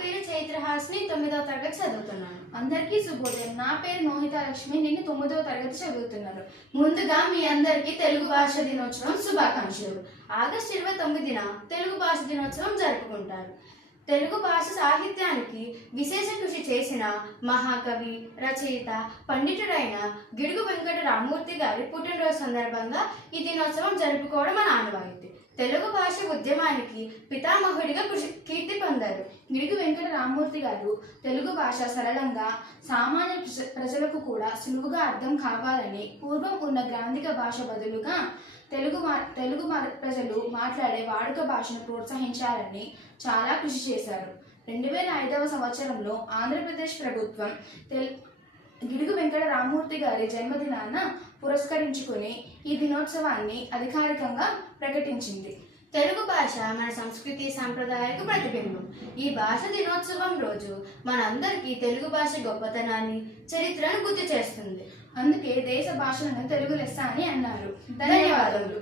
పేరు చైత్రహాస్ని 9వ తరగతి చదువుతున్నాను. అందరికీ శుభోదయం. నా పేరు మోహిత లక్ష్మి. నేను 9వ తరగతి చదువుతున్నాను. ముందుగా మీ అందరికీ తెలుగు భాష దినోత్సవం శుభాకాంక్షలు. ఆగస్టు 29న తెలుగు భాష దినోత్సవం జరుపుకుంటారు. తెలుగు భాష సాహిత్యానికి విశేష కృషి చేసిన మహాకవి, రచయిత, పండితుడైన గిడుగు వెంకట రామూర్తి గారి పుట్టినరోజు సందర్భంగా ఈ దినోత్సవం జరుపుకోవడం మన ఆనవాయితీ. తెలుగు భాష ఉద్యమానికి పితామహుడిగా కీర్తి పొందారు. గిడుగు వెంకట రామూర్తి గారు తెలుగు భాష సరళంగా సామాన్య ప్రజలకు కూడా సులువుగా అర్థం కావాలని పూర్వం ఉన్న గ్రాంధిక భాష బదులుగా తెలుగు ప్రజలు మాట్లాడే వాడుక భాషను ప్రోత్సహించాలని చాలా కృషి చేశారు. 2005వ సంవత్సరంలో ఆంధ్రప్రదేశ్ ప్రభుత్వం గిడుగు వెంకట రామూర్తి గారి జన్మదినాన పురస్కరించుకుని ఈ దినోత్సవాన్ని అధికారికంగా ప్రకటించింది. తెలుగు భాష మన సంస్కృతి సాంప్రదాయాలకు ప్రతిబింబం. ఈ భాష దినోత్సవం రోజు మనందరికీ తెలుగు భాష గొప్పతనాన్ని, చరిత్రను గుర్తు చేస్తుంది. అందుకే దేశ భాషలను తెలుగు లెస్స అని అన్నారు. ధన్యవాదములు.